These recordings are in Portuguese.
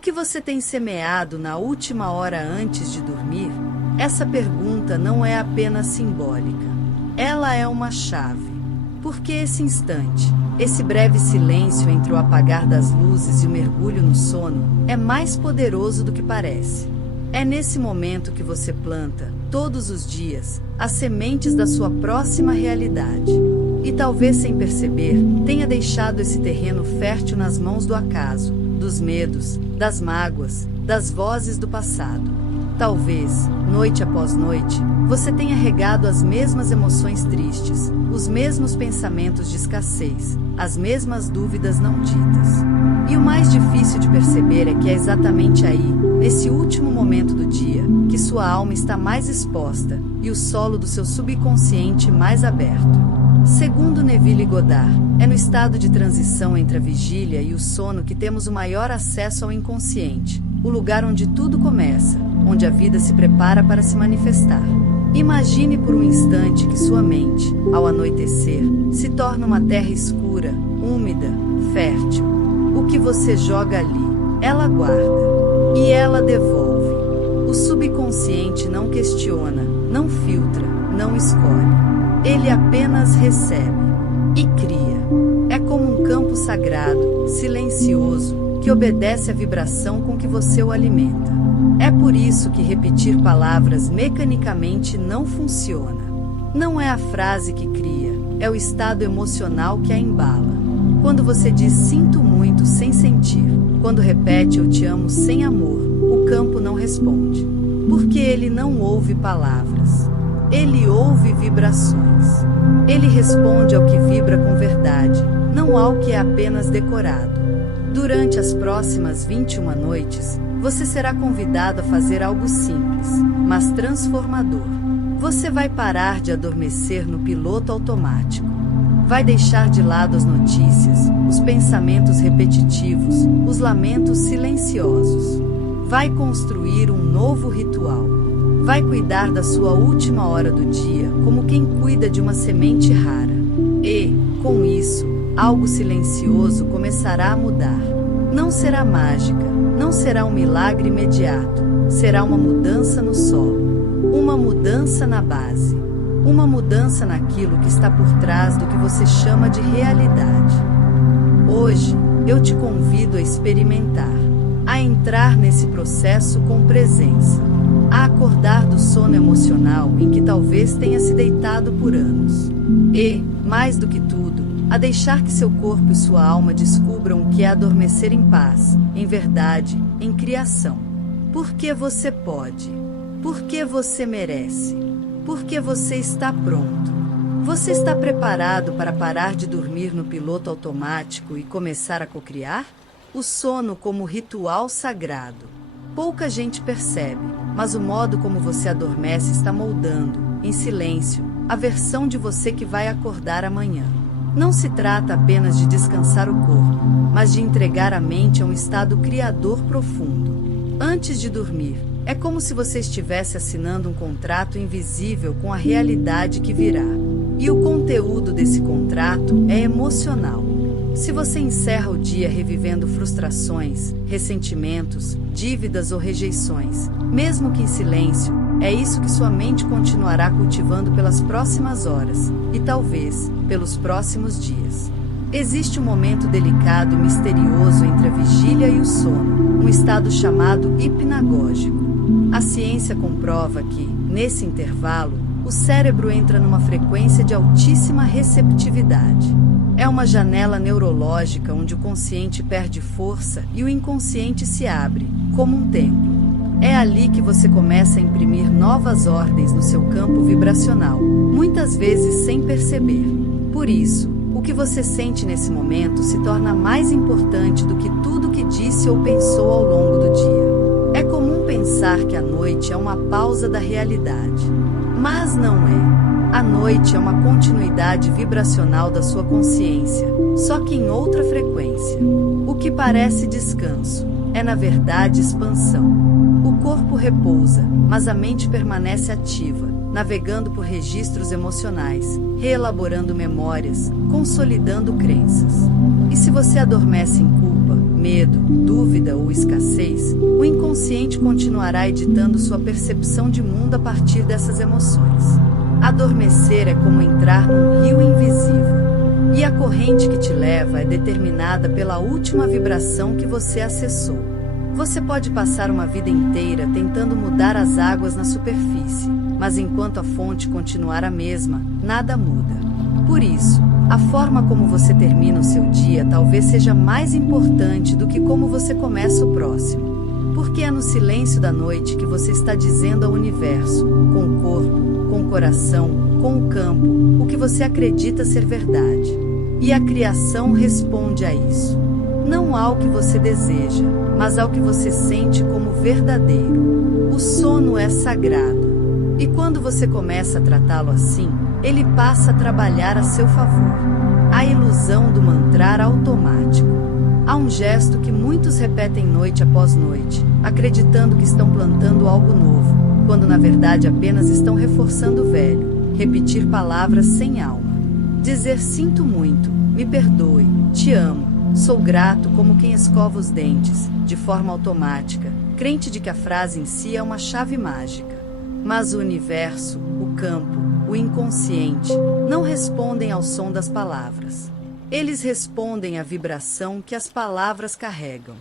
que você tem semeado na última hora antes de dormir? Essa pergunta não é apenas simbólica. Ela é uma chave. Porque esse instante, esse breve silêncio entre o apagar das luzes e o mergulho no sono, é mais poderoso do que parece. É nesse momento que você planta, todos os dias, as sementes da sua próxima realidade. E talvez sem perceber, tenha deixado esse terreno fértil nas mãos do acaso, dos medos, das mágoas, das vozes do passado. Talvez, noite após noite, você tenha regado as mesmas emoções tristes, os mesmos pensamentos de escassez, as mesmas dúvidas não ditas. E o mais difícil de perceber é que é exatamente aí, nesse último momento do dia, que sua alma está mais exposta e o solo do seu subconsciente mais aberto. Segundo Neville Goddard, é no estado de transição entre a vigília e o sono que temos o maior acesso ao inconsciente, o lugar onde tudo começa, onde a vida se prepara para se manifestar. Imagine por um instante que sua mente, ao anoitecer, se torna uma terra escura, úmida, fértil. O que você joga ali, ela guarda. E ela devolve. O subconsciente não questiona, não filtra, não escolhe. Ele apenas recebe e cria. É como um campo sagrado, silencioso, que obedece à vibração com que você o alimenta. É por isso que repetir palavras mecanicamente não funciona. Não é a frase que cria, é o estado emocional que a embala. Quando você diz sinto muito sem sentir, quando repete eu te amo sem amor, o campo não responde. Porque ele não ouve palavras. Ele ouve vibrações. Ele responde ao que vibra com verdade, não ao que é apenas decorado. Durante as próximas 21 noites, você será convidado a fazer algo simples, mas transformador. Você vai parar de adormecer no piloto automático. Vai deixar de lado as notícias, os pensamentos repetitivos, os lamentos silenciosos. Vai construir um novo ritual. Vai cuidar da sua última hora do dia como quem cuida de uma semente rara. E, com isso, algo silencioso começará a mudar. Não será mágica, não será um milagre imediato, será uma mudança no solo, uma mudança na base, uma mudança naquilo que está por trás do que você chama de realidade. Hoje, eu te convido a experimentar, a entrar nesse processo com presença, a acordar do sono emocional em que talvez tenha se deitado por anos. E, mais do que tudo, a deixar que seu corpo e sua alma descubram o que é adormecer em paz, em verdade, em criação. Porque você pode. Porque você merece. Porque você está pronto. Você está preparado para parar de dormir no piloto automático e começar a cocriar? O sono como ritual sagrado. Pouca gente percebe, mas o modo como você adormece está moldando, em silêncio, a versão de você que vai acordar amanhã. Não se trata apenas de descansar o corpo, mas de entregar a mente a um estado criador profundo. Antes de dormir, é como se você estivesse assinando um contrato invisível com a realidade que virá. E o conteúdo desse contrato é emocional. Se você encerra o dia revivendo frustrações, ressentimentos, dívidas ou rejeições, mesmo que em silêncio, é isso que sua mente continuará cultivando pelas próximas horas, e talvez, pelos próximos dias. Existe um momento delicado e misterioso entre a vigília e o sono, um estado chamado hipnagógico. A ciência comprova que, nesse intervalo, o cérebro entra numa frequência de altíssima receptividade. É uma janela neurológica onde o consciente perde força e o inconsciente se abre, como um templo. É ali que você começa a imprimir novas ordens no seu campo vibracional, muitas vezes sem perceber. Por isso, o que você sente nesse momento se torna mais importante do que tudo que disse ou pensou ao longo do dia. É comum pensar que a noite é uma pausa da realidade. Mas não é. A noite é uma continuidade vibracional da sua consciência, só que em outra frequência. O que parece descanso é, na verdade, expansão. O corpo repousa, mas a mente permanece ativa, navegando por registros emocionais, reelaborando memórias, consolidando crenças. E se você adormece em culpa, medo, dúvida ou escassez, o inconsciente continuará editando sua percepção de mundo a partir dessas emoções. Adormecer é como entrar num rio invisível, e a corrente que te leva é determinada pela última vibração que você acessou. Você pode passar uma vida inteira tentando mudar as águas na superfície, mas enquanto a fonte continuar a mesma, nada muda. Por isso, a forma como você termina o seu dia talvez seja mais importante do que como você começa o próximo. Porque é no silêncio da noite que você está dizendo ao universo, com o corpo, com o coração, com o campo, o que você acredita ser verdade. E a criação responde a isso. Não ao que você deseja, mas ao que você sente como verdadeiro. O sono é sagrado. E quando você começa a tratá-lo assim, ele passa a trabalhar a seu favor. A ilusão do mantrar automático. Há um gesto que muitos repetem noite após noite, acreditando que estão plantando algo novo, quando na verdade apenas estão reforçando o velho. Repetir palavras sem alma. Dizer sinto muito, me perdoe, te amo, sou grato como quem escova os dentes, de forma automática, crente de que a frase em si é uma chave mágica. Mas o universo, o campo, o inconsciente, não respondem ao som das palavras. Eles respondem à vibração que as palavras carregam.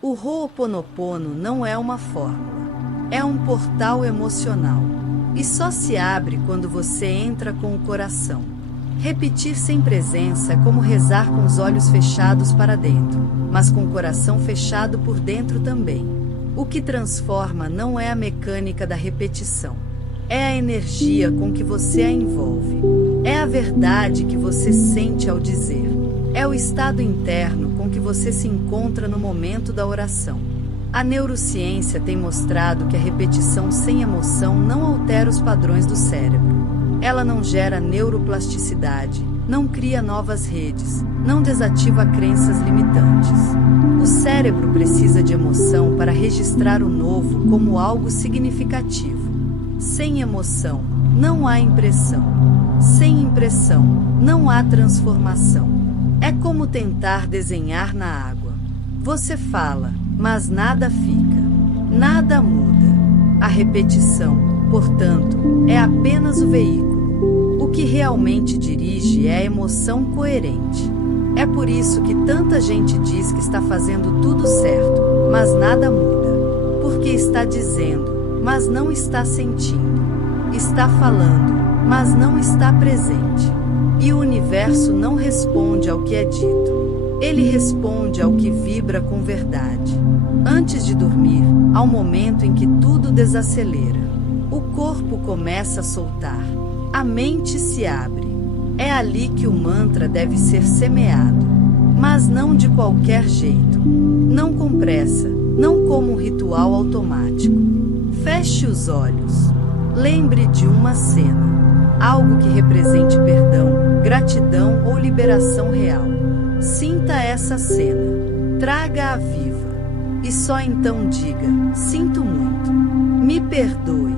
O Ho'oponopono não é uma fórmula. É um portal emocional. E só se abre quando você entra com o coração. Repetir sem presença é como rezar com os olhos fechados para dentro, mas com o coração fechado por dentro também. O que transforma não é a mecânica da repetição. É a energia com que você a envolve. É a verdade que você sente ao dizer. É o estado interno com que você se encontra no momento da oração. A neurociência tem mostrado que a repetição sem emoção não altera os padrões do cérebro. Ela não gera neuroplasticidade, não cria novas redes, não desativa crenças limitantes. O cérebro precisa de emoção para registrar o novo como algo significativo. Sem emoção, não há impressão. Sem impressão, não há transformação. É como tentar desenhar na água. Você fala, mas nada fica. Nada muda. A repetição, portanto, é apenas o veículo. O que realmente dirige é a emoção coerente. É por isso que tanta gente diz que está fazendo tudo certo, mas nada muda. Porque está dizendo, mas não está sentindo. Está falando, mas não está presente. E o universo não responde ao que é dito. Ele responde ao que vibra com verdade. Antes de dormir, há um momento em que tudo desacelera. O corpo começa a soltar. A mente se abre. É ali que o mantra deve ser semeado. Mas não de qualquer jeito. Não com pressa, não como um ritual automático. Feche os olhos. Lembre de uma cena. Algo que represente perdão, gratidão ou liberação real. Sinta essa cena. Traga-a viva. E só então diga, sinto muito. Me perdoe.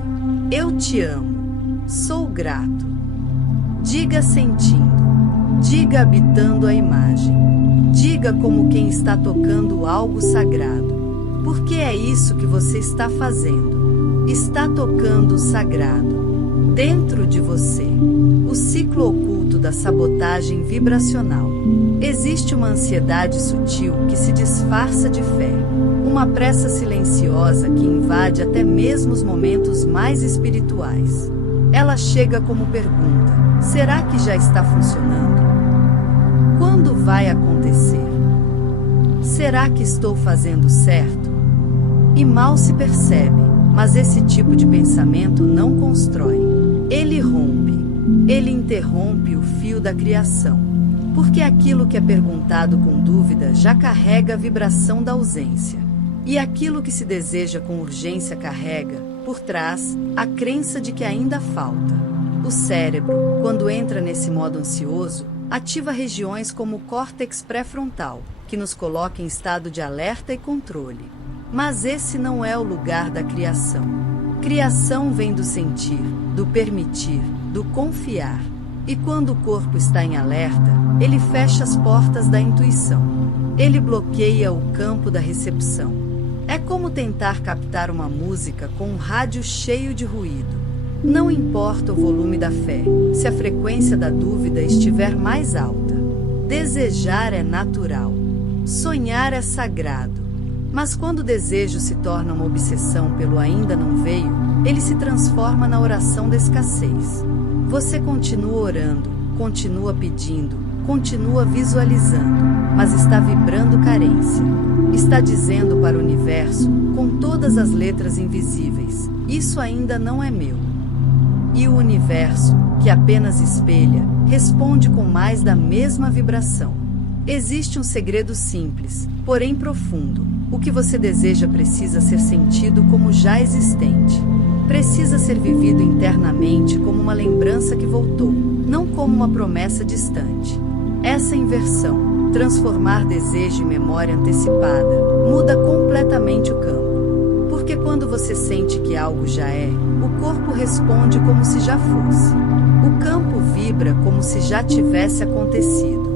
Eu te amo. Sou grato. Diga sentindo. Diga habitando a imagem. Diga como quem está tocando algo sagrado. Porque é isso que você está fazendo. Está tocando o sagrado. Dentro de você. O ciclo oculto da sabotagem vibracional. Existe uma ansiedade sutil que se disfarça de fé. Uma pressa silenciosa que invade até mesmo os momentos mais espirituais. Ela chega como pergunta: será que já está funcionando? Quando vai acontecer? Será que estou fazendo certo? E mal se percebe, mas esse tipo de pensamento não constrói. Ele rompe. Ele interrompe o fio da criação. Porque aquilo que é perguntado com dúvida já carrega a vibração da ausência. E aquilo que se deseja com urgência carrega, por trás, a crença de que ainda falta. O cérebro, quando entra nesse modo ansioso, ativa regiões como o córtex pré-frontal, que nos coloca em estado de alerta e controle. Mas esse não é o lugar da criação. Criação vem do sentir, do permitir, do confiar. E quando o corpo está em alerta, ele fecha as portas da intuição. Ele bloqueia o campo da recepção. É como tentar captar uma música com um rádio cheio de ruído. Não importa o volume da fé, se a frequência da dúvida estiver mais alta. Desejar é natural. Sonhar é sagrado. Mas quando o desejo se torna uma obsessão pelo ainda não veio, ele se transforma na oração da escassez. Você continua orando, continua pedindo, continua visualizando, mas está vibrando carência. Está dizendo para o universo, com todas as letras invisíveis, isso ainda não é meu. E o universo, que apenas espelha, responde com mais da mesma vibração. Existe um segredo simples, porém profundo. O que você deseja precisa ser sentido como já existente. Precisa ser vivido internamente como uma lembrança que voltou, não como uma promessa distante. Essa inversão, transformar desejo em memória antecipada, muda completamente o campo. Porque quando você sente que algo já é, o corpo responde como se já fosse. O campo vibra como se já tivesse acontecido.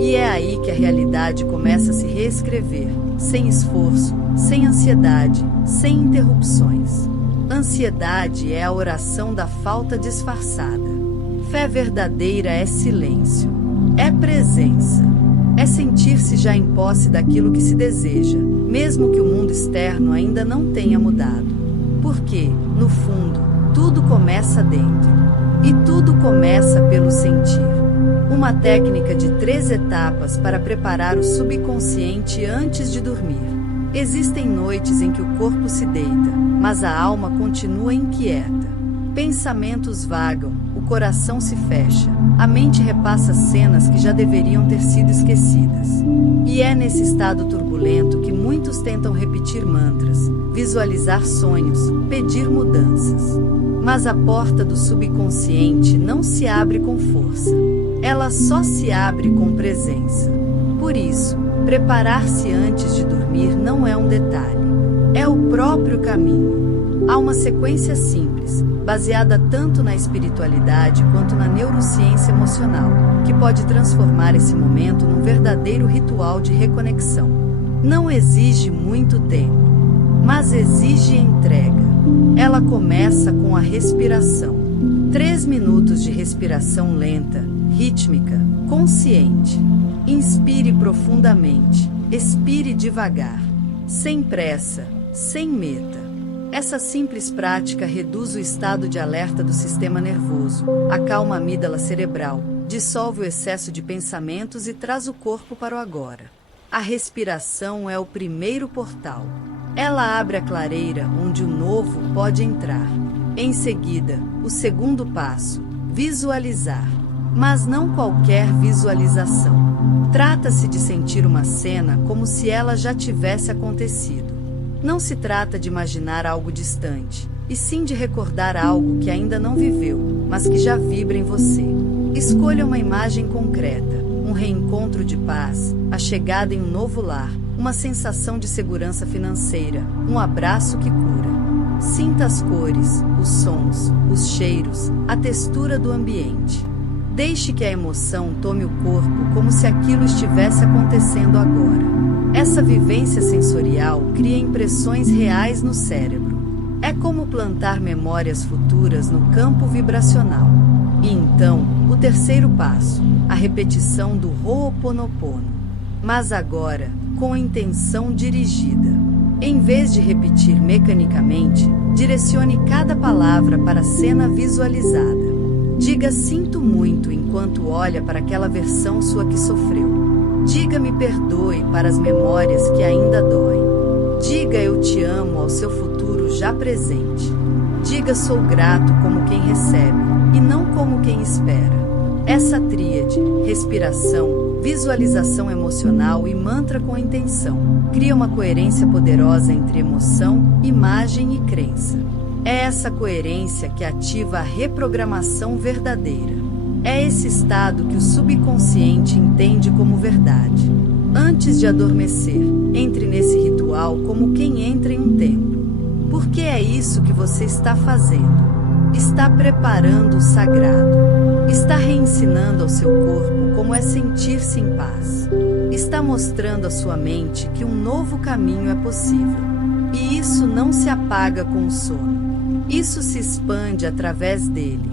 E é aí que a realidade começa a se reescrever, sem esforço, sem ansiedade, sem interrupções. Ansiedade é a oração da falta disfarçada. Fé verdadeira é silêncio, é presença, é sentir-se já em posse daquilo que se deseja, mesmo que o mundo externo ainda não tenha mudado. Porque, no fundo, tudo começa dentro. E tudo começa pelo sentir. Uma técnica de 3 etapas para preparar o subconsciente antes de dormir. Existem noites em que o corpo se deita, mas a alma continua inquieta. Pensamentos vagam, o coração se fecha, a mente repassa cenas que já deveriam ter sido esquecidas. E é nesse estado turbulento que muitos tentam repetir mantras, visualizar sonhos, pedir mudanças. Mas a porta do subconsciente não se abre com força. Ela só se abre com presença. Por isso, preparar-se antes de dormir não é um detalhe. É o próprio caminho. Há uma sequência simples, baseada tanto na espiritualidade quanto na neurociência emocional, que pode transformar esse momento num verdadeiro ritual de reconexão. Não exige muito tempo, mas exige entrega. Ela começa com a respiração. 3 minutos de respiração lenta, rítmica, consciente. Inspire profundamente, expire devagar, sem pressa, sem meta. Essa simples prática reduz o estado de alerta do sistema nervoso, acalma a amígdala cerebral, dissolve o excesso de pensamentos e traz o corpo para o agora. A respiração é o primeiro portal. Ela abre a clareira onde o novo pode entrar. Em seguida, o segundo passo, visualizar. Mas não qualquer visualização. Trata-se de sentir uma cena como se ela já tivesse acontecido. Não se trata de imaginar algo distante, e sim de recordar algo que ainda não viveu, mas que já vibra em você. Escolha uma imagem concreta, um reencontro de paz, a chegada em um novo lar, uma sensação de segurança financeira, um abraço que cura. Sinta as cores, os sons, os cheiros, a textura do ambiente. Deixe que a emoção tome o corpo como se aquilo estivesse acontecendo agora. Essa vivência sensorial cria impressões reais no cérebro. É como plantar memórias futuras no campo vibracional. E então, o terceiro passo, a repetição do Ho'oponopono. Mas agora, com intenção dirigida. Em vez de repetir mecanicamente, direcione cada palavra para a cena visualizada. Diga sinto muito enquanto olha para aquela versão sua que sofreu. Diga me perdoe para as memórias que ainda doem. Diga eu te amo ao seu futuro já presente. Diga sou grato como quem recebe e não como quem espera. Essa tríade, respiração, visualização emocional e mantra com intenção, cria uma coerência poderosa entre emoção, imagem e crença. É essa coerência que ativa a reprogramação verdadeira. É esse estado que o subconsciente entende como verdade. Antes de adormecer, entre nesse ritual como quem entra em um templo. Porque é isso que você está fazendo. Está preparando o sagrado. Está reensinando ao seu corpo como é sentir-se em paz. Está mostrando à sua mente que um novo caminho é possível. E isso não se apaga com o sono. Isso se expande através dele.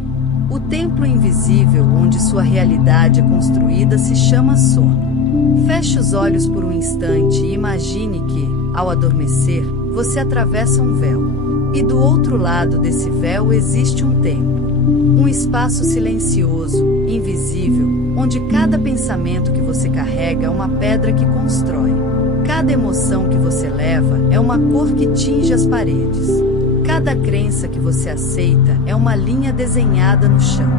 O templo invisível onde sua realidade é construída se chama sono. Feche os olhos por um instante e imagine que, ao adormecer, você atravessa um véu. E do outro lado desse véu existe um templo. Um espaço silencioso, invisível, onde cada pensamento que você carrega é uma pedra que constrói. Cada emoção que você leva é uma cor que tinge as paredes. Cada crença que você aceita é uma linha desenhada no chão.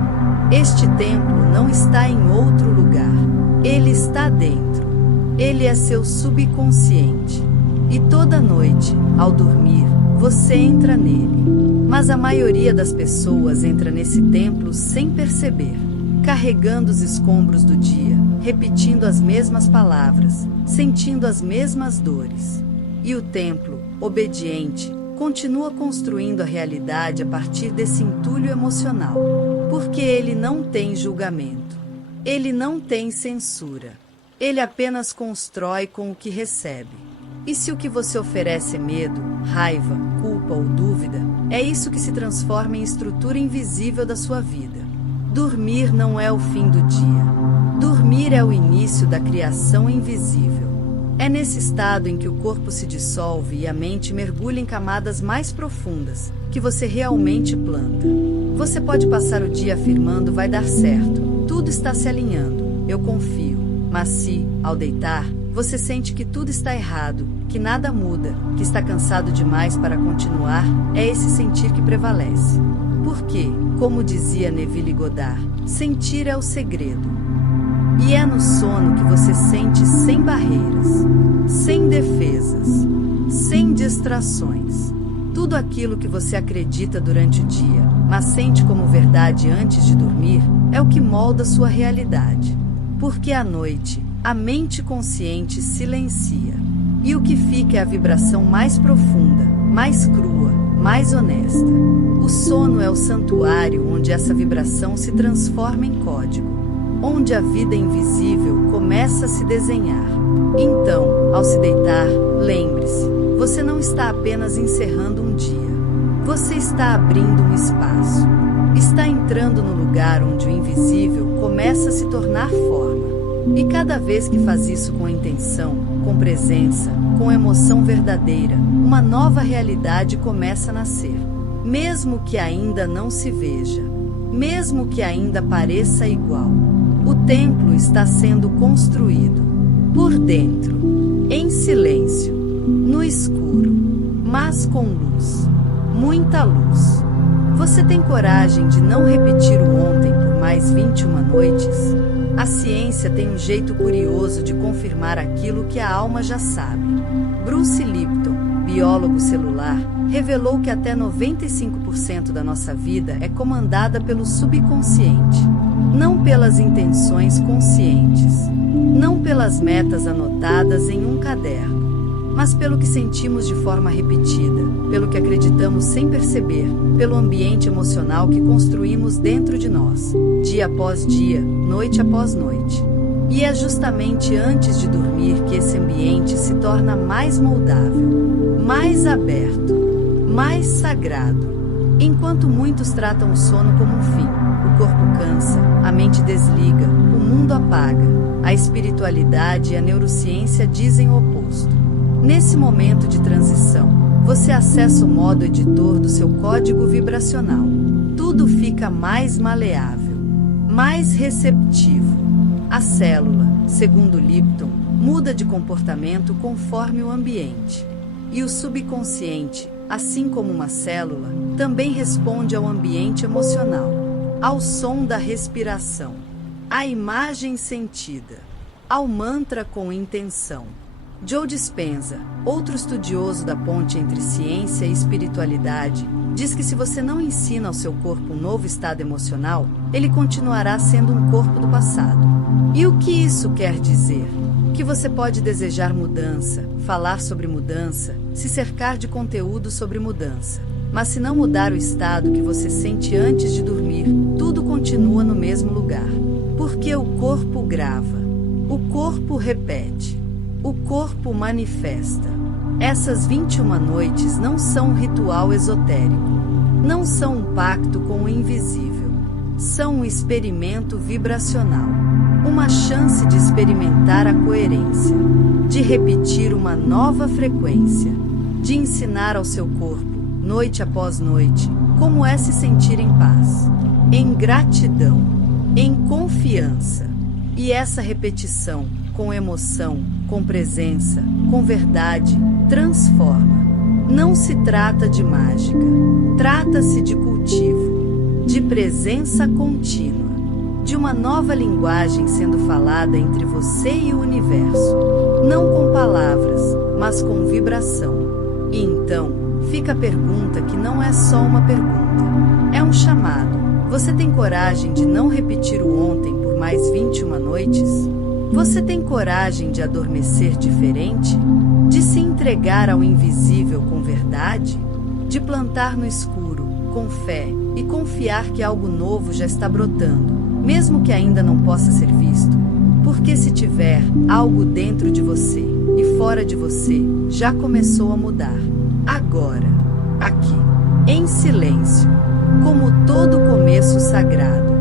Este templo não está em outro lugar. Ele está dentro. Ele é seu subconsciente. E toda noite, ao dormir, você entra nele. Mas a maioria das pessoas entra nesse templo sem perceber, carregando os escombros do dia, repetindo as mesmas palavras, sentindo as mesmas dores. E o templo, obediente, continua construindo a realidade a partir desse entulho emocional, porque ele não tem julgamento. Ele não tem censura. Ele apenas constrói com o que recebe. E se o que você oferece é medo, raiva, culpa ou dúvida, é isso que se transforma em estrutura invisível da sua vida. Dormir não é o fim do dia. Dormir é o início da criação invisível. É nesse estado em que o corpo se dissolve e a mente mergulha em camadas mais profundas, que você realmente planta. Você pode passar o dia afirmando vai dar certo, tudo está se alinhando, eu confio. Mas se, ao deitar, você sente que tudo está errado, que nada muda, que está cansado demais para continuar, é esse sentir que prevalece. Porque, como dizia Neville Goddard, sentir é o segredo. E é no sono que você sente sem barreiras, sem defesas, sem distrações. Tudo aquilo que você acredita durante o dia, mas sente como verdade antes de dormir, é o que molda sua realidade. Porque à noite, a mente consciente silencia. E o que fica é a vibração mais profunda, mais crua, mais honesta. O sono é o santuário onde essa vibração se transforma em código, onde a vida invisível começa a se desenhar. Então, ao se deitar, lembre-se, você não está apenas encerrando um dia. Você está abrindo um espaço. Está entrando no lugar onde o invisível começa a se tornar forma. E cada vez que faz isso com intenção, com presença, com emoção verdadeira, uma nova realidade começa a nascer. Mesmo que ainda não se veja, mesmo que ainda pareça igual, o templo está sendo construído. Por dentro, em silêncio, no escuro, mas com luz, muita luz. Você tem coragem de não repetir o ontem por mais 21 noites? A ciência tem um jeito curioso de confirmar aquilo que a alma já sabe. Bruce Lipton, biólogo celular, revelou que até 95% da nossa vida é comandada pelo subconsciente. Não pelas intenções conscientes, não pelas metas anotadas em um caderno, mas pelo que sentimos de forma repetida, pelo que acreditamos sem perceber, pelo ambiente emocional que construímos dentro de nós, dia após dia, noite após noite. E é justamente antes de dormir que esse ambiente se torna mais moldável, mais aberto, mais sagrado. Enquanto muitos tratam o sono como um fim, o corpo cansa, a mente desliga, o mundo apaga, a espiritualidade e a neurociência dizem o oposto. Nesse momento de transição, você acessa o modo editor do seu código vibracional. Tudo fica mais maleável, mais receptivo. A célula, segundo Lipton, muda de comportamento conforme o ambiente. E o subconsciente, assim como uma célula, também responde ao ambiente emocional, ao som da respiração, à imagem sentida, ao mantra com intenção. Joe Dispenza, outro estudioso da ponte entre ciência e espiritualidade, diz que se você não ensina ao seu corpo um novo estado emocional, ele continuará sendo um corpo do passado. E o que isso quer dizer? Que você pode desejar mudança, falar sobre mudança, se cercar de conteúdo sobre mudança. Mas se não mudar o estado que você sente antes de dormir, tudo continua no mesmo lugar. Porque o corpo grava. O corpo repete. O corpo manifesta. Essas 21 noites não são um ritual esotérico. Não são um pacto com o invisível. São um experimento vibracional. Uma chance de experimentar a coerência. De repetir uma nova frequência. De ensinar ao seu corpo, noite após noite, como é se sentir em paz. Em gratidão. Em confiança. E essa repetição, com emoção, com presença, com verdade, transforma. Não se trata de mágica. Trata-se de cultivo, de presença contínua, de uma nova linguagem sendo falada entre você e o universo. Não com palavras, mas com vibração. E então, fica a pergunta que não é só uma pergunta. É um chamado. Você tem coragem de não repetir o ontem por mais 21 noites? Você tem coragem de adormecer diferente? De se entregar ao invisível com verdade? De plantar no escuro, com fé, e confiar que algo novo já está brotando, mesmo que ainda não possa ser visto? Porque se tiver algo dentro de você e fora de você, já começou a mudar. Agora, aqui, em silêncio, como todo começo sagrado.